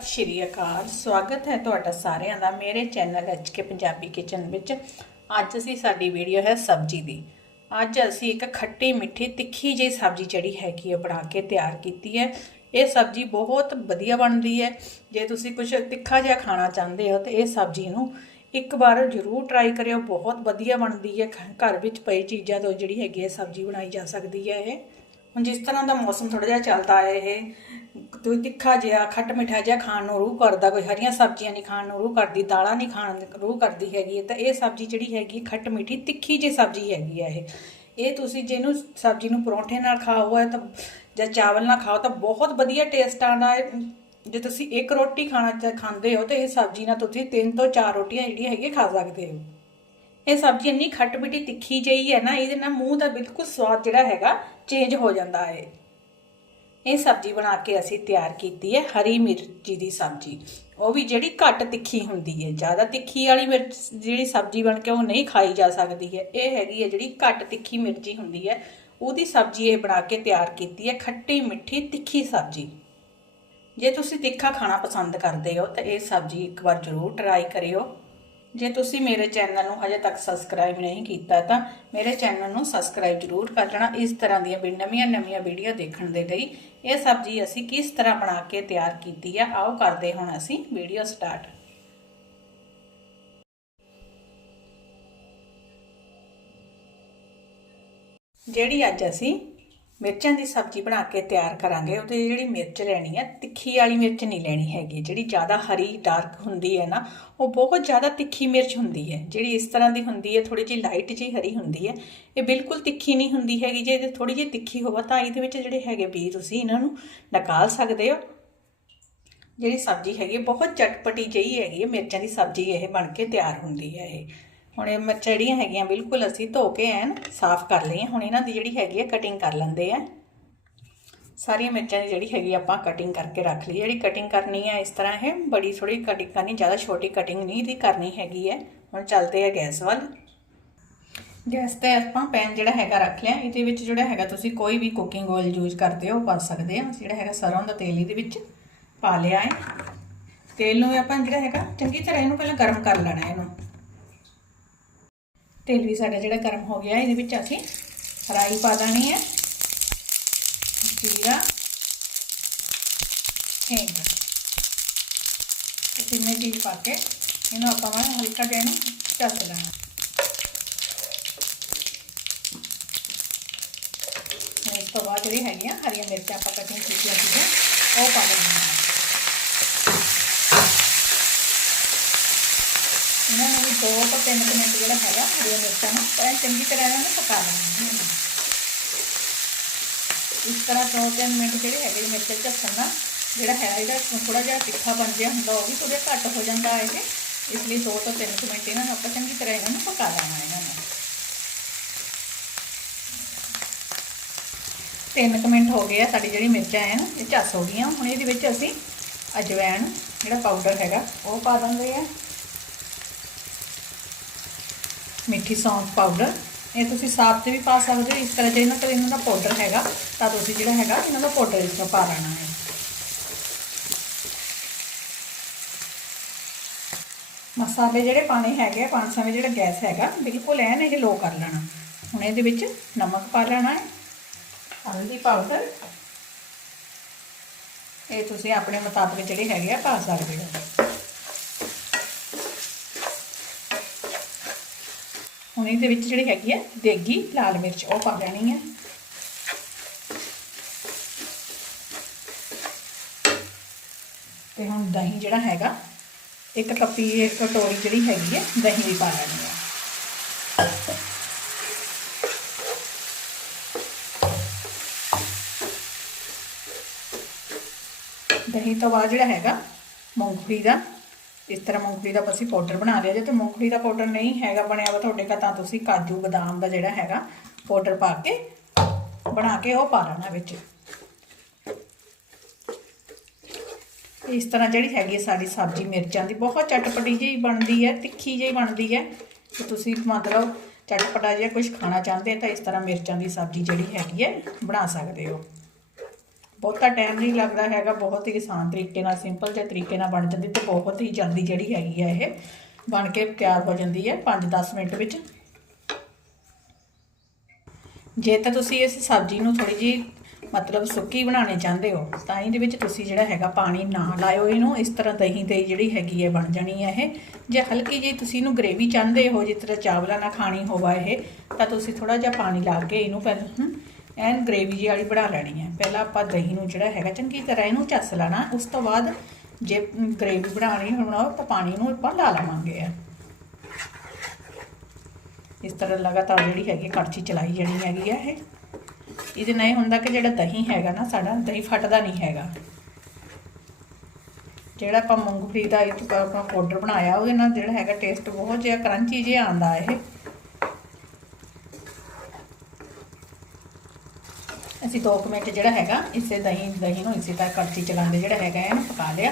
ਸਤਿ ਸ਼੍ਰੀ ਅਕਾਲ। ਸਵਾਗਤ ਹੈ ਤੁਹਾਡਾ ਸਾਰਿਆਂ ਦਾ ਮੇਰੇ channel H K Punjabi kitchen ਵਿੱਚ। ਅੱਜ ਅਸੀਂ ਸਾਡੀ ਵੀਡੀਓ ਹੈ ਸਬਜ਼ੀ ਦੀ। ਅੱਜ ਅਸੀਂ ਇੱਕ ਖੱਟੀ ਮਿੱਠੀ ਤਿੱਖੀ ਜਿਹੀ ਸਬਜ਼ੀ ਜਿਹੜੀ ਹੈਗੀ ਹੈ ਬਣਾ ਕੇ ਤਿਆਰ ਕੀਤੀ ਹੈ। ਇਹ ਸਬਜ਼ੀ ਬਹੁਤ ਵਧੀਆ ਬਣਦੀ ਹੈ। ਜੇ ਤੁਸੀਂ ਕੁਝ ਤਿੱਖਾ ਜਿਹਾ ਖਾਣਾ ਚਾਹੁੰਦੇ ਹੋ ਤਾਂ ਇਹ ਸਬਜ਼ੀ ਨੂੰ ਇੱਕ ਵਾਰ ਜ਼ਰੂਰ ਟਰਾਈ ਕਰਿਓ। ਬਹੁਤ ਵਧੀਆ ਬਣਦੀ ਹੈ। ਘ- ਘਰ ਵਿੱਚ ਪਈ ਚੀਜ਼ਾਂ ਤੋਂ ਜਿਹੜੀ ਹੈਗੀ ਹੈ ਸਬਜ਼ੀ ਬਣਾਈ ਜਾ ਸਕਦੀ ਹੈ ਇਹ। ਹੁਣ ਜਿਸ ਤਰ੍ਹਾਂ ਦਾ ਮੌਸਮ ਥੋੜਾ ਜਿਹਾ ਚੱਲਦਾ ਹੈ ਇਹ ਕੋਈ ਤਿੱਖਾ ਜਿਹਾ, ਖੱਟ ਮਿੱਠਾ ਜਿਹਾ ਖਾਣ ਨੂੰ ਰੂਹ ਕਰਦਾ, ਕੋਈ ਹਰੀਆਂ ਸਬਜ਼ੀਆਂ ਨਹੀਂ ਖਾਣ ਨੂੰ ਰੂਹ ਕਰਦੀ, ਦਾਲਾਂ ਨਹੀਂ ਖਾਣ ਨੂੰ ਰੂਹ ਕਰਦੀ ਹੈਗੀ ਹੈ, ਤਾਂ ਇਹ ਸਬਜ਼ੀ ਜਿਹੜੀ ਹੈਗੀ ਖੱਟ ਮਿੱਠੀ, ਤਿੱਖੀ ਜਿਹੀ ਸਬਜ਼ੀ ਹੈਗੀ ਹੈ ਇਹ। ਇਹ ਤੁਸੀਂ ਜਿਹਨੂੰ ਸਬਜ਼ੀ ਨੂੰ ਪਰੌਂਠੇ ਨਾਲ ਖਾਓ ਹੈ ਤਾਂ ਜਾਂ ਚਾਵਲ ਨਾਲ ਖਾਓ, ਤਾਂ ਬਹੁਤ ਵਧੀਆ ਟੇਸਟ ਆਉਂਦਾ ਹੈ। ਜੇ ਤੁਸੀਂ ਇੱਕ ਰੋਟੀ ਖਾਣਾ ਖਾਂਦੇ ਹੋ, ਤਾਂ ਇਹ ਸਬਜ਼ੀ ਨਾਲ ਤੁਸੀਂ ਤਿੰਨ ਤੋਂ ਚਾਰ ਰੋਟੀਆਂ ਜਿਹੜੀਆਂ ਹੈਗੀਆਂ ਖਾ ਸਕਦੇ ਹੋ। ਇਹ ਸਬਜ਼ੀ ਇੰਨੀ ਖੱਟ ਮਿੱਠੀ, ਤਿੱਖੀ ਜਿਹੀ ਹੈ ਨਾ, ਇਹਦੇ ਨਾਲ ਮੂੰਹ ਦਾ ਬਿਲਕੁਲ ਸਵਾਦ ਜਿਹੜਾ ਹੈਗਾ ਚੇਂਜ ਹੋ ਜਾਂਦਾ ਹੈ। ਇਹ ਸਬਜ਼ੀ ਬਣਾ ਕੇ ਅਸੀਂ ਤਿਆਰ ਕੀਤੀ ਹੈ, ਹਰੀ ਮਿਰਚੀ ਦੀ ਸਬਜ਼ੀ। ਉਹ ਵੀ ਜਿਹੜੀ ਘੱਟ ਤਿੱਖੀ ਹੁੰਦੀ ਹੈ, ਜ਼ਿਆਦਾ ਤਿੱਖੀ ਵਾਲੀ ਮਿਰਚ ਜਿਹੜੀ ਸਬਜ਼ੀ ਬਣ ਕੇ ਉਹ ਨਹੀਂ ਖਾਈ ਜਾ ਸਕਦੀ ਹੈ। ਇਹ ਹੈਗੀ ਹੈ ਜਿਹੜੀ ਘੱਟ ਤਿੱਖੀ ਮਿਰਚੀ ਹੁੰਦੀ ਹੈ, ਉਹਦੀ ਸਬਜ਼ੀ ਇਹ ਬਣਾ ਕੇ ਤਿਆਰ ਕੀਤੀ ਹੈ, ਖੱਟੀ ਮਿੱਠੀ ਤਿੱਖੀ ਸਬਜ਼ੀ। ਜੇ ਤੁਸੀਂ ਤਿੱਖਾ ਖਾਣਾ ਪਸੰਦ ਕਰਦੇ ਹੋ, ਤਾਂ ਇਹ ਸਬਜ਼ੀ ਇੱਕ ਵਾਰ ਜ਼ਰੂਰ ਟਰਾਈ ਕਰਿਓ। ਜੇ ਤੁਸੀਂ ਮੇਰੇ ਚੈਨਲ ਨੂੰ ਹਜੇ ਤੱਕ ਸਬਸਕ੍ਰਾਈਬ ਨਹੀਂ ਕੀਤਾ ਤਾਂ ਮੇਰੇ ਚੈਨਲ ਨੂੰ ਸਬਸਕ੍ਰਾਈਬ ਜ਼ਰੂਰ ਕਰ ਲੈਣਾ। ਇਸ ਤਰ੍ਹਾਂ ਦੀਆਂ ਵੀ ਨਵੀਆਂ ਨਵੀਆਂ ਵੀਡੀਓ ਦੇਖਣ ਦੇ ਲਈ ਇਹ ਸਬਜ਼ੀ ਅਸੀਂ ਕਿਸ ਤਰ੍ਹਾਂ ਬਣਾ ਕੇ ਤਿਆਰ ਕੀਤੀ ਹੈ ਆਓ ਕਰਦੇ ਹੁਣ ਅਸੀਂ ਵੀਡੀਓ ਸਟਾਰਟ ਜਿਹੜੀ ਅੱਜ ਅਸੀਂ ਮਿਰਚਾਂ ਦੀ ਸਬਜ਼ੀ ਬਣਾ ਕੇ ਤਿਆਰ ਕਰਾਂਗੇ। ਉਹਦੇ ਜਿਹੜੀ ਮਿਰਚ ਲੈਣੀ ਹੈ ਤਿੱਖੀ ਵਾਲੀ ਮਿਰਚ ਨਹੀਂ ਲੈਣੀ ਹੈਗੀ। ਜਿਹੜੀ ਜ਼ਿਆਦਾ ਹਰੀ ਡਾਰਕ ਹੁੰਦੀ ਹੈ ਨਾ, ਉਹ ਬਹੁਤ ਜ਼ਿਆਦਾ ਤਿੱਖੀ ਮਿਰਚ ਹੁੰਦੀ ਹੈ। ਜਿਹੜੀ ਇਸ ਤਰ੍ਹਾਂ ਦੀ ਹੁੰਦੀ ਹੈ ਥੋੜੀ ਜਿਹੀ ਲਾਈਟ ਜਿਹੀ ਹਰੀ ਹੁੰਦੀ ਹੈ, ਇਹ ਬਿਲਕੁਲ ਤਿੱਖੀ ਨਹੀਂ ਹੁੰਦੀ ਹੈਗੀ। ਜੇ ਇਹ ਥੋੜੀ ਜਿਹੀ ਤਿੱਖੀ ਹੋਵੇ ਤਾਂ ਇਹਦੇ ਵਿੱਚ ਜਿਹੜੇ ਹੈਗੇ ਵੀ ਤੁਸੀਂ ਇਹਨਾਂ ਨੂੰ ਨਿਕਾਲ ਸਕਦੇ ਹੋ। ਜਿਹੜੀ ਸਬਜ਼ੀ ਹੈਗੀ ਬਹੁਤ ਚਟਪਟੀ ਜਿਹੀ ਹੈਗੀ ਹੈ, ਮਿਰਚਾਂ ਦੀ ਸਬਜ਼ੀ ਇਹ ਬਣ ਕੇ ਤਿਆਰ ਹੁੰਦੀ ਹੈ ਇਹ। ਹੁਣ ਇਹ ਮਿਰਚਾਂ ਜਿਹੜੀਆਂ ਹੈਗੀਆਂ, ਬਿਲਕੁਲ ਅਸੀਂ ਧੋ ਕੇ ਐਨ ਸਾਫ਼ ਕਰ ਲਈਆਂ। ਹੁਣ ਇਹਨਾਂ ਦੀ ਜਿਹੜੀ ਹੈਗੀ ਹੈ ਕਟਿੰਗ ਕਰ ਲੈਂਦੇ ਆ। ਸਾਰੀਆਂ ਮਿਰਚਾਂ ਦੀ ਜਿਹੜੀ ਹੈਗੀ ਆਪਾਂ ਕਟਿੰਗ ਕਰਕੇ ਰੱਖ ਲਈ। ਜਿਹੜੀ ਕਟਿੰਗ ਕਰਨੀ ਹੈ ਇਸ ਤਰ੍ਹਾਂ ਇਹ ਬੜੀ ਥੋੜੀ ਕਟਿੰਗ ਕਰਨੀ, ਜ਼ਿਆਦਾ ਛੋਟੀ ਕਟਿੰਗ ਨਹੀਂ ਦੀ ਕਰਨੀ ਹੈਗੀ ਹੈ ਹੁਣ ਚੱਲਦੇ ਆ ਗੈਸ ਵੱਲ। ਗੈਸ ਤੇ ਆਪਾਂ ਪੈਨ ਜਿਹੜਾ ਹੈਗਾ ਰੱਖ ਲਿਆ। ਇਹਦੇ ਵਿੱਚ ਜਿਹੜਾ ਹੈਗਾ ਤੁਸੀਂ ਕੋਈ ਵੀ ਕੁਕਿੰਗ ਆਇਲ ਯੂਜ਼ ਕਰਦੇ ਹੋ ਪਾ ਸਕਦੇ ਆ। ਜਿਹੜਾ ਹੈਗਾ ਸਰੋਂ ਦਾ ਤੇਲ ਇਹਦੇ ਵਿੱਚ ਪਾ ਲਿਆ ਹੈ। ਤੇਲ ਨੂੰ ਆਪਾਂ ਜਿਹੜਾ ਹੈਗਾ ਚੰਗੀ ਤਰ੍ਹਾਂ ਇਹਨੂੰ ਪਹਿਲਾਂ ਗਰਮ ਕਰ ਲੈਣਾ ਇਹਨੂੰ। ਤੇਲ ਵੀ ਸਾਡਾ ਜਿਹੜਾ ਗਰਮ ਹੋ ਗਿਆ, ਇਹਦੇ ਵਿੱਚ ਅਸੀਂ ਰਾਈ ਪਾ ਦੇਣੀ ਹੈ। ਜੀਰਾ, ਹਿੰਗ। ਇਹ ਤਿੰਨੇ ਚੀਜ਼ ਪਾ ਕੇ ਇਹਨੂੰ ਆਪਾਂ ਮੈਂ ਹਲਕਾ ਜਿਹਾ ਇਹਨੂੰ ਚੱਸ ਲੈਣਾ ਇਸ ਤੋਂ ਬਾਅਦ ਜਿਹੜੀ ਹੈਗੀਆਂ ਹਰੀਆਂ ਮਿਰਚਾਂ ਆਪਾਂ ਕਟਿੰਗ ਕੀਤੀਆਂ ਸੀਗੀਆਂ ਉਹ ਪਾ ਦੇਣੀਆਂ ਇਹਨਾਂ ਨੂੰ ਵੀ ਦੋ ਤੋਂ ਤਿੰਨ ਕੁ ਮਿੰਟ ਜਿਹੜਾ ਹੈਗਾ ਹਰੀਆਂ ਮਿਰਚਾਂ ਨੂੰ ਐਨ ਚੰਗੀ ਤਰ੍ਹਾਂ ਇਹਨਾਂ ਨੂੰ ਪਕਾ ਲੈਣਾ। ਇਸ ਤਰ੍ਹਾਂ ਦੋ ਤਿੰਨ ਮਿੰਟ ਜਿਹੜੇ ਹੈਗੇ ਮਿਰਚ ਝੱਸਣ ਨਾਲ, ਜਿਹੜਾ ਹੈ, ਇਹਦਾ ਥੋੜਾ ਜਿਹਾ ਤਿੱਖਾ ਬਣ ਗਿਆ ਹੁੰਦਾ, ਉਹ ਵੀ ਥੋੜਾ ਘੱਟ ਹੋ ਜਾਂਦਾ ਹੈ ਇਹ। ਇਸ ਲਈ ਦੋ ਤੋਂ ਤਿੰਨ ਕੁ ਮਿੰਟ ਇਹਨਾਂ ਨੂੰ ਆਪਾਂ ਚੰਗੀ ਤਰ੍ਹਾਂ ਇਹਨਾਂ ਨੂੰ ਪਕਾ ਲੈਣਾ ਇਹਨਾਂ ਨੂੰ। ਤਿੰਨ ਕੁ ਮਿੰਟ ਹੋ ਗਏ ਆ, ਸਾਡੀ ਜਿਹੜੀ ਮਿਰਚਾਂ ਹੈ ਨਾ ਇਹ ਝੱਸ ਹੋ ਗਈਆਂ। ਹੁਣ ਇਹਦੇ ਵਿੱਚ ਅਸੀਂ ਅਜਵੈਣ, ਜਿਹੜਾ ਪਾਊਡਰ ਹੈਗਾ, ਉਹ ਪਾ ਦਿੰਦੇ ਆ ਮਿੱਠੀ ਸੌਂਫ ਪਾਊਡਰ ਇਹ ਤੁਸੀਂ ਸਾਫ਼ 'ਤੇ ਵੀ ਪਾ ਸਕਦੇ ਹੋ। ਇਸ ਤਰ੍ਹਾਂ ਜੇ ਇਹਨਾਂ ਕੋਲ ਇਹਨਾਂ ਦਾ ਪਾਊਡਰ ਹੈਗਾ, ਤਾਂ ਤੁਸੀਂ ਜਿਹੜਾ ਹੈਗਾ, ਇਹਨਾਂ ਦਾ ਪਾਊਡਰ ਇਸ ਤੋਂ ਪਾ ਲੈਣਾ ਹੈ। ਮਸਾਲੇ ਜਿਹੜੇ ਪਾਣੇ ਹੈਗੇ ਆ, ਪਾਉਣ ਸਮੇਂ ਜਿਹੜਾ ਗੈਸ ਹੈਗਾ, ਬਿਲਕੁਲ ਐਨ ਇਹ ਲੋ ਕਰ ਲੈਣਾ। ਹੁਣ ਇਹਦੇ ਵਿੱਚ ਨਮਕ ਪਾ ਲੈਣਾ ਹੈ, ਹਲਦੀ ਪਾਊਡਰ ਇਹ ਤੁਸੀਂ ਆਪਣੇ ਮੁਤਾਬਕ ਜਿਹੜੇ ਹੈਗੇ ਆ, ਪਾ ਸਕਦੇ ਹੋ। ਹੁਣ ਇਹਦੇ ਵਿੱਚ ਜਿਹੜੀ ਹੈਗੀ ਹੈ ਦੇਗੀ, ਲਾਲ ਮਿਰਚ, ਉਹ ਪਾ ਲੈਣੀ ਹੈ ਤੇ ਹੁਣ ਦਹੀਂ ਜਿਹੜਾ ਹੈਗਾ, ਇੱਕ ਕੱਪੀ ਕਟੋਰੀ ਜਿਹੜੀ ਹੈਗੀ ਹੈ ਦਹੀਂ ਦੀ ਪਾ ਲੈਣੀ ਹੈ ਦਹੀਂ ਤੋਂ ਬਾਅਦ ਜਿਹੜਾ ਹੈਗਾ, ਮੂੰਗਫਲੀ ਦਾ ਇਸ ਤਰ੍ਹਾਂ ਮੂੰਗਫਲੀ ਦਾ ਅਸੀਂ ਪਾਊਡਰ ਬਣਾ ਲਿਆ। ਜੇ ਤੇ ਮੂੰਗਫਲੀ ਦਾ ਪਾਊਡਰ ਨਹੀਂ ਹੈਗਾ ਬਣਿਆ ਵਾ ਤੁਹਾਡੇ ਘਰ, ਤਾਂ ਤੁਸੀਂ ਕਾਜੂ ਬਦਾਮ ਦਾ ਜਿਹੜਾ ਹੈਗਾ ਪਾਊਡਰ ਪਾ ਕੇ ਬਣਾ ਕੇ ਉਹ ਪਾ ਲੈਣਾ ਵਿੱਚ। ਇਸ ਤਰ੍ਹਾਂ ਜਿਹੜੀ ਹੈਗੀ ਹੈ ਸਾਡੀ ਸਬਜ਼ੀ ਮਿਰਚਾਂ ਦੀ, ਬਹੁਤ ਚਟਪਟੀ ਜਿਹੀ ਬਣਦੀ ਹੈ, ਤਿੱਖੀ ਜਿਹੀ ਬਣਦੀ ਹੈ। ਤੇ ਤੁਸੀਂ ਮਤਲਬ ਚਟਪਟਾ ਜਿਹਾ ਕੁਝ ਖਾਣਾ ਚਾਹੁੰਦੇ ਤਾਂ ਇਸ ਤਰ੍ਹਾਂ ਮਿਰਚਾਂ ਦੀ ਸਬਜ਼ੀ ਜਿਹੜੀ ਹੈਗੀ ਹੈ, ਬਣਾ ਸਕਦੇ ਹੋ। ਬਹੁਤਾ ਟਾਈਮ ਨਹੀਂ ਲੱਗਦਾ ਹੈਗਾ, ਬਹੁਤ ਹੀ ਆਸਾਨ ਤਰੀਕੇ ਨਾਲ ਸਿੰਪਲ ਜਿਹੇ ਤਰੀਕੇ ਨਾਲ ਬਣ ਜਾਂਦੀ ਤੇ ਬਹੁਤ ਹੀ ਜਲਦੀ ਜਿਹੜੀ ਹੈਗੀ ਹੈ ਇਹ ਬਣ ਕੇ ਤਿਆਰ ਹੋ ਜਾਂਦੀ ਹੈ 5-10 ਮਿੰਟ ਵਿੱਚ। ਜੇ ਤਾਂ ਤੁਸੀਂ ਇਸ ਸਬਜ਼ੀ ਨੂੰ ਥੋੜੀ ਜੀ ਮਤਲਬ ਸੁੱਕੀ ਬਣਾਉਣੀ ਚਾਹੁੰਦੇ ਹੋ, ਤਾਂ ਇਹਦੇ ਵਿੱਚ ਤੁਸੀਂ ਜਿਹੜਾ ਹੈਗਾ ਪਾਣੀ ਨਾ ਲਾਇਓ ਇਹਨੂੰ, ਇਸ ਤਰ੍ਹਾਂ ਦਹੀਂ ਤੇ ਜਿਹੜੀ ਹੈਗੀ ਹੈ ਬਣ ਜਾਣੀ ਹੈ ਇਹ। ਜੇ ਹਲਕੀ ਜਿਹੀ ਤੁਸੀਂ ਇਹਨੂੰ ਗ੍ਰੇਵੀ ਚਾਹੁੰਦੇ ਹੋ, ਜਿਸ ਤਰ੍ਹਾਂ ਚਾਵਲਾਂ ਨਾਲ ਖਾਣੀ ਹੋਵਾ ਇਹ, ਤਾਂ ਤੁਸੀਂ ਥੋੜਾ ਜਿਹਾ ਪਾਣੀ ਲਾ ਕੇ ਇਹਨੂੰ ਪਹਿਲਾਂ ਐਨ ਗ੍ਰੇਵੀ ਜਿਹੀ ਵਾਲੀ ਬਣਾ ਲੈਣੀ ਹੈ। ਪਹਿਲਾਂ ਆਪਾਂ ਦਹੀਂ ਨੂੰ ਜਿਹੜਾ ਹੈਗਾ, ਚੰਗੀ ਤਰ੍ਹਾਂ ਇਹਨੂੰ ਚੱਸ ਲੈਣਾ। ਉਸ ਤੋਂ ਬਾਅਦ ਜੇ ਗ੍ਰੇਵੀ ਬਣਾਉਣੀ ਬਣਾਓ ਤਾਂ ਪਾਣੀ ਨੂੰ ਆਪਾਂ ਲਾ ਲਵਾਂਗੇ ਆ ਇਸ ਤਰ੍ਹਾਂ ਲਗਾਤਾਰ ਜਿਹੜੀ ਹੈਗੀ ਕੜਛੀ ਚਲਾਈ ਜਾਣੀ ਹੈਗੀ ਆ ਇਹ। ਇਹਦੇ ਨਾਲ ਇਹ ਹੁੰਦਾ ਕਿ ਜਿਹੜਾ ਦਹੀਂ ਹੈਗਾ ਨਾ, ਸਾਡਾ ਦਹੀਂ ਫਟਦਾ ਨਹੀਂ ਹੈਗਾ। ਜਿਹੜਾ ਆਪਾਂ ਮੂੰਗਫਲੀ ਦਾ ਇਹ ਤੋਂ ਆਪਣਾ ਪਾਊਡਰ ਬਣਾਇਆ, ਉਹਦੇ ਨਾਲ ਜਿਹੜਾ ਹੈਗਾ ਟੇਸਟ ਬਹੁਤ ਜਿਹਾ ਕਰੰਚੀ ਜਿਹਾ ਆਉਂਦਾ ਇਹ। ਅਸੀਂ 2 ਮਿੰਟ ਜਿਹੜਾ ਹੈਗਾ, ਇਸੇ ਦਹੀਂ ਦਹੀਂ ਨੂੰ ਇਸੇ ਤਰ੍ਹਾਂ ਕੜਛੀ ਚਲਾਉਂਦੇ ਜਿਹੜਾ ਹੈਗਾ ਇਹਨੂੰ ਪਕਾ ਲਿਆ।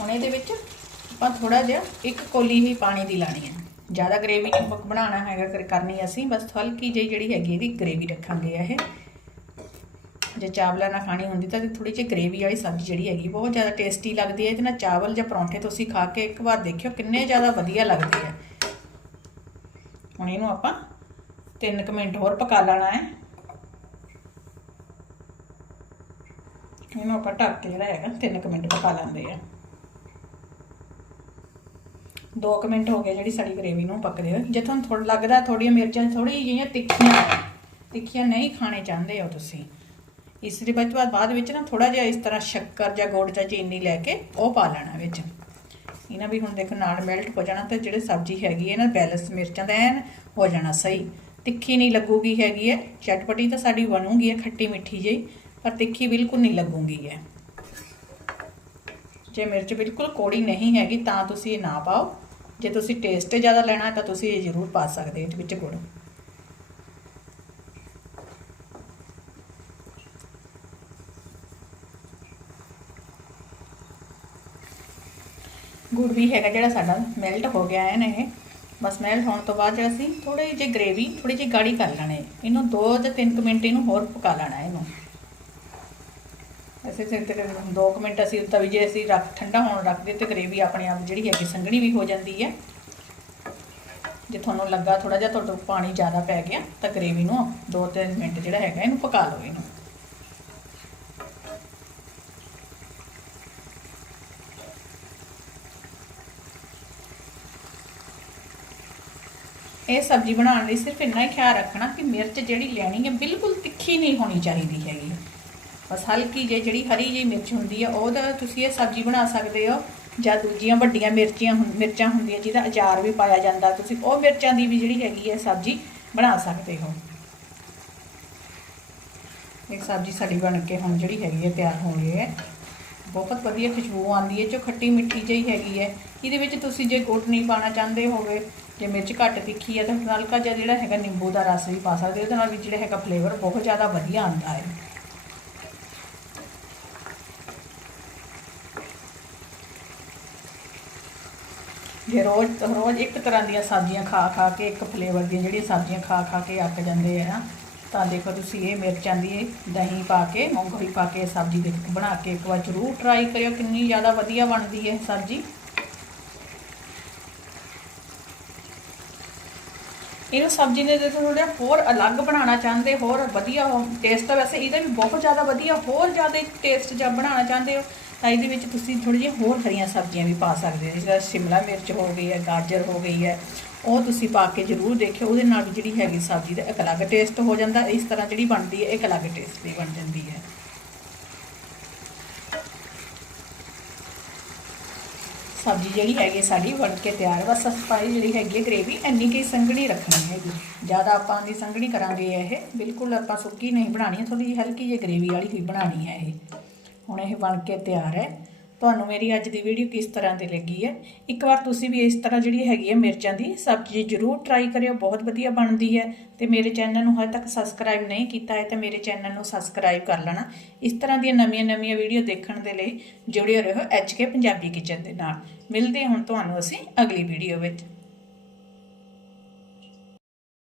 ਹੁਣ ਇਹਦੇ ਵਿੱਚ ਆਪਾਂ ਥੋੜਾ ਜਿਹਾ ਇੱਕ ਕੋਲੀ ਹੀ ਪਾਣੀ ਦੀ ਲਾਣੀ ਹੈ। ਜ਼ਿਆਦਾ ਗ੍ਰੇਵੀ ਨਹੀਂ ਬਣਾਉਣਾ ਹੈਗਾ ਕਰਨੀ ਅਸੀਂ, ਬਸ ਹਲਕੀ ਜਿਹੀ ਜਿਹੜੀ ਹੈਗੀ ਇਹਦੀ ਗ੍ਰੇਵੀ ਰੱਖਾਂਗੇ ਇਹ। ਜੇ ਚਾਵਲਾਂ ਨਾਲ ਖਾਣੀ ਹੁੰਦੀ ਤਾਂ ਥੋੜੀ ਜਿਹੀ ਗ੍ਰੇਵੀ ਵਾਲੀ ਸਬਜ਼ੀ ਜਿਹੜੀ ਹੈਗੀ, ਬਹੁਤ ਜ਼ਿਆਦਾ ਟੇਸਟੀ ਲੱਗਦੀ ਹੈ। ਇਹਦੇ ਨਾਲ ਚਾਵਲ ਜਾਂ ਪਰੌਂਠੇ ਤੁਸੀਂ ਖਾ ਕੇ ਇੱਕ ਵਾਰ ਦੇਖਿਓ, ਕਿੰਨੇ ਜ਼ਿਆਦਾ ਵਧੀਆ ਲੱਗਦੇ ਆ। ਹੁਣ ਇਹਨੂੰ ਆਪਾਂ 3 ਮਿੰਟ ਹੋਰ ਪਕਾ ਲੈਣਾ ਹੈ। ਇਹਨੂੰ ਆਪਾਂ ਢੱਕ ਕੇ ਜਿਹੜਾ ਹੈਗਾ 3 ਮਿੰਟ ਪਕਾ ਲੈਂਦੇ ਆ। 2 ਮਿੰਟ ਹੋ ਗਏ ਜਿਹੜੀ ਸਾਡੀ ਗ੍ਰੇਵੀ ਨੂੰ ਪੱਕਦੇ ਹੋਏ। ਜੇ ਤੁਹਾਨੂੰ ਥੋੜਾ ਲੱਗਦਾ ਥੋੜੀਆਂ ਮਿਰਚਾਂ ਥੋੜੀ ਜਿਹੀਆਂ ਤਿੱਖੀਆਂ ਤਿੱਖੀਆਂ ਨਹੀਂ ਖਾਣੇ ਚਾਹੁੰਦੇ ਹੋ ਤੁਸੀਂ। ਇਸ ਦੇ ਬਾਅਦ ਬਾਅਦ ਵਿੱਚ ਨਾ ਥੋੜਾ ਜਿਹਾ ਇਸ ਤਰ੍ਹਾਂ ਸ਼ੱਕਰ ਜਾਂ ਗੁੜ ਜਾਂ ਚੀਨੀ ਲੈ ਕੇ ਉਹ ਪਾ ਲੈਣਾ ਵਿੱਚ। ਇਹਨਾਂ ਵੀ ਹੁਣ ਦੇਖੋ ਨਾਲ ਮੈਲਟ ਹੋ ਜਾਣਾ ਤੇ ਜਿਹੜੇ ਸਬਜ਼ੀ ਹੈਗੀ ਹੈ ਨਾ, ਬੈਲੈਂਸ ਮਿਰਚਾਂ ਦਾ ਐਨ ਹੋ ਜਾਣਾ ਸਹੀ। ਤਿੱਖੀ ਨਹੀਂ ਲੱਗੂਗੀ ਹੈਗੀ ਹੈ। ਚਟਪਟੀ ਤਾਂ ਸਾਡੀ ਬਣੂਗੀ ਹੈ, ਖੱਟੀ ਮਿੱਠੀ ਜਿਹੀ। ਪਰ ਤਿੱਖੀ ਬਿਲਕੁਲ ਨਹੀਂ ਲੱਗੂਗੀ ਹੈ ਜੇ ਮਿਰਚ ਬਿਲਕੁਲ ਕੋੜੀ ਨਹੀਂ ਹੈਗੀ ਤਾਂ ਤੁਸੀਂ ਇਹ ਨਾ ਪਾਓ। ਜੇ ਤੁਸੀਂ ਟੇਸਟ ਜ਼ਿਆਦਾ ਲੈਣਾ ਹੈ ਤਾਂ ਤੁਸੀਂ ਇਹ ਜ਼ਰੂਰ ਪਾ ਸਕਦੇ ਹੋ ਇਹਦੇ ਵਿੱਚ ਗੁੜ। ਗੁੜ ਵੀ ਹੈਗਾ ਜਿਹੜਾ ਸਾਡਾ ਮੈਲਟ ਹੋ ਗਿਆ ਹੈ ਨਾ ਇਹ। ਬਸ ਮੈਲਟ ਹੋਣ ਤੋਂ ਬਾਅਦ ਜਿਹੜਾ ਅਸੀਂ ਥੋੜੀ ਜਿਹੀ ਗ੍ਰੇਵੀ ਥੋੜੀ ਜਿਹੀ ਗਾੜੀ ਕਰ ਲੈਣੀ ਇਹਨੂੰ 2 ਜਾਂ 3 ਮਿੰਟ ਇਹਨੂੰ ਹੋਰ ਪਕਾ ਲੈਣਾ ਇਹਨੂੰ। ਅਸੀਂ ਤੇ ਤੇ 2 ਮਿੰਟ ਅਸੀਂ ਤਵੀ ਜੇ ਅਸੀਂ ਰੱਖ, ਠੰਡਾ ਹੋਣ ਰੱਖਦੇ ਤੇ ਗ੍ਰੇਵੀ ਆਪਣੇ ਆਪ ਜਿਹੜੀ ਹੈਗੀ ਸੰਘਣੀ ਵੀ ਹੋ ਜਾਂਦੀ ਹੈ। ਜੇ ਤੁਹਾਨੂੰ ਲੱਗਾ ਥੋੜਾ ਜਿਹਾ ਤੁਹਾਡਾ ਪਾਣੀ ਜ਼ਿਆਦਾ ਪੈ ਗਿਆ, ਤਾਂ ਗ੍ਰੇਵੀ ਨੂੰ 2-3 ਮਿੰਟ ਜਿਹੜਾ ਹੈਗਾ ਇਹਨੂੰ ਪਕਾ ਲਓ ਇਹਨੂੰ। ਇਹ ਸਬਜ਼ੀ ਬਣਾਉਣ ਲਈ ਸਿਰਫ ਇੰਨਾ ਹੀ ਖਿਆਲ ਰੱਖਣਾ ਕਿ ਮਿਰਚ ਜਿਹੜੀ ਲੈਣੀ ਹੈ ਬਿਲਕੁਲ ਤਿੱਖੀ ਨਹੀਂ ਹੋਣੀ ਚਾਹੀਦੀ ਹੈਗੀ। ਬਸ ਹਲਕੀ ਜਿਹੀ ਜਿਹੜੀ ਹਰੀ ਜਿਹੀ ਮਿਰਚ ਹੁੰਦੀ ਹੈ ਉਹਦਾ ਤੁਸੀਂ ਇਹ ਸਬਜ਼ੀ ਬਣਾ ਸਕਦੇ ਹੋ ਜਾਂ ਦੂਜੀਆਂ ਵੱਡੀਆਂ ਮਿਰਚੀਆਂ ਹੁੰ- ਮਿਰਚਾਂ ਹੁੰਦੀਆਂ ਜਿਹਦਾ ਅਚਾਰ ਵੀ ਪਾਇਆ ਜਾਂਦਾ, ਤੁਸੀਂ ਉਹ ਮਿਰਚਾਂ ਦੀ ਵੀ ਜਿਹੜੀ ਹੈਗੀ ਹੈ ਸਬਜ਼ੀ ਬਣਾ ਸਕਦੇ ਹੋ। ਇੱਕ ਸਬਜ਼ੀ ਸਾਡੀ ਬਣ ਕੇ ਹੁਣ ਜਿਹੜੀ ਹੈਗੀ ਹੈ ਤਿਆਰ ਹੋ ਗਈ ਹੈ। ਬਹੁਤ ਵਧੀਆ ਖੁਸ਼ਬੂ ਆਉਂਦੀ ਹੈ, ਜੋ ਖੱਟੀ ਮਿੱਠੀ ਜਿਹੀ ਹੈਗੀ ਹੈ। ਇਹਦੇ ਵਿੱਚ ਤੁਸੀਂ ਜੇ ਗੁੜ ਨਹੀਂ ਪਾਣਾ ਚਾਹੁੰਦੇ ਹੋਵੇ ਜੇ ਮਿਰਚ ਘੱਟ ਤਿੱਖੀ ਹੈ ਤਾਂ ਹਲਕਾ ਜਿਹਾ ਜਿਹੜਾ ਹੈਗਾ ਨਿੰਬੂ ਦਾ ਰਸ ਵੀ ਪਾ ਸਕਦੇ ਹੋ, ਉਹਦੇ ਨਾਲ ਵੀ ਜਿਹੜਾ ਹੈਗਾ ਫਲੇਵਰ ਬਹੁਤ ਜ਼ਿਆਦਾ ਵਧੀਆ ਆਉਂਦਾ ਹੈ। ਜੇ ਰੋਜ਼ ਰੋਜ਼ ਇੱਕ ਤਰ੍ਹਾਂ ਦੀਆਂ ਸਬਜ਼ੀਆਂ ਖਾ ਖਾ ਕੇ, ਇੱਕ ਫਲੇਵਰ ਦੀਆਂ ਜਿਹੜੀਆਂ ਸਬਜ਼ੀਆਂ ਖਾ ਖਾ ਕੇ ਅੱਕ ਜਾਂਦੇ ਆ ਨਾ। ਤਾਂ ਦੇਖੋ ਤੁਸੀਂ ਇਹ ਮਿਰਚਾਂ ਦੀ ਦਹੀਂ ਪਾ ਕੇ, ਮੂੰਗਫਲੀ ਪਾ ਕੇ ਸਬਜ਼ੀ ਦੇ ਬਣਾ ਕੇ ਇੱਕ ਵਾਰ ਜ਼ਰੂਰ ਟਰਾਈ ਕਰਿਓ, ਕਿੰਨੀ ਜ਼ਿਆਦਾ ਵਧੀਆ ਬਣਦੀ ਹੈ ਸਬਜ਼ੀ। ਇਹਨੂੰ ਸਬਜ਼ੀ ਨੇ ਜੇ ਥੋੜਾ ਹੋਰ ਅਲੱਗ ਬਣਾਉਣਾ ਚਾਹੁੰਦੇ ਹੋਰ ਵਧੀਆ ਟੇਸਟ ਤਾਂ ਵੈਸੇ ਇਹਦਾ ਵੀ ਬਹੁਤ ਜ਼ਿਆਦਾ ਵਧੀਆ, ਹੋਰ ਜ਼ਿਆਦਾ ਟੇਸਟ ਜਾਂ ਬਣਾਉਣਾ ਚਾਹੁੰਦੇ ਹੋ। ਤਾਂ ਇਹਦੇ ਵਿੱਚ ਤੁਸੀਂ ਥੋੜੀ ਜਿਹੀ ਹੋਰ ਹਰੀਆਂ ਸਬਜ਼ੀਆਂ ਵੀ ਪਾ ਸਕਦੇ ਹੋ ਜਿਵੇਂ ਸ਼ਿਮਲਾ ਮਿਰਚ ਹੋ ਗਈ ਹੈ, ਗਾਜਰ ਹੋ ਗਈ ਹੈ, ਉਹ ਤੁਸੀਂ ਪਾ ਕੇ ਜ਼ਰੂਰ ਦੇਖਿਓ, ਉਹਦੇ ਨਾਲ ਜਿਹੜੀ ਹੈਗੀ ਸਬਜ਼ੀ ਦਾ ਇੱਕ ਅਲੱਗ ਟੇਸਟ ਹੋ ਜਾਂਦਾ, ਇਸ ਤਰ੍ਹਾਂ ਜਿਹੜੀ ਬਣਦੀ ਹੈ, ਇੱਕ ਅਲੱਗ ਟੇਸਟ ਦੀ ਬਣ ਜਾਂਦੀ ਹੈ। ਸਬਜ਼ੀ ਜਿਹੜੀ ਹੈਗੀ ਸਾਡੀ ਬਣ ਕੇ ਤਿਆਰ ਬਸ ਸਫ਼ਾਈ ਜਿਹੜੀ ਹੈਗੀ ਹੈ ਗ੍ਰੇਵੀ ਇੰਨੀ ਕਿ ਸੰਘਣੀ ਰੱਖਣੀ ਹੈਗੀ। ਜ਼ਿਆਦਾ ਆਪਾਂ ਦੀ ਸੰਘਣੀ ਕਰਾਂਗੇ ਇਹ, ਬਿਲਕੁਲ ਆਪਾਂ ਸੁੱਕੀ ਨਹੀਂ ਬਣਾਣੀ ਥੋੜੀ ਹਲਕੀ ਜਿਹੀ ਗ੍ਰੇਵੀ ਵਾਲੀ ਹੀ ਬਣਾਣੀ ਹੈ ਇਹ। ਹੁਣ ਇਹ ਬਣ ਕੇ ਤਿਆਰ ਹੈ। ਤੁਹਾਨੂੰ ਮੇਰੀ ਅੱਜ ਦੀ ਵੀਡੀਓ ਕਿਸ ਤਰ੍ਹਾਂ ਦੀ ਲੱਗੀ ਹੈ? ਇੱਕ ਵਾਰ ਤੁਸੀਂ ਵੀ ਇਸ ਤਰ੍ਹਾਂ ਜਿਹੜੀ ਹੈਗੀ ਹੈ ਮਿਰਚਾਂ ਦੀ ਸਬਜ਼ੀ ਜ਼ਰੂਰ ਟਰਾਈ ਕਰਿਓ, ਬਹੁਤ ਵਧੀਆ ਬਣਦੀ ਹੈ। ਤੇ ਮੇਰੇ ਚੈਨਲ ਨੂੰ ਹਜੇ ਤੱਕ ਸਬਸਕ੍ਰਾਈਬ ਨਹੀਂ ਕੀਤਾ ਹੈ, ਤਾਂ ਮੇਰੇ ਚੈਨਲ ਨੂੰ ਸਬਸਕ੍ਰਾਈਬ ਕਰ ਲੈਣਾ। ਇਸ ਤਰ੍ਹਾਂ ਦੀਆਂ ਨਵੀਆਂ-ਨਵੀਆਂ ਵੀਡੀਓ ਦੇਖਣ ਦੇ ਲਈ ਜੁੜੇ ਰਹੋ ਐਚਕੇ ਪੰਜਾਬੀ ਕਿਚਨ ਦੇ ਨਾਲ। ਮਿਲਦੇ ਹੁਣ ਤੁਹਾਨੂੰ ਅਸੀਂ ਅਗਲੀ ਵੀਡੀਓ ਵਿੱਚ।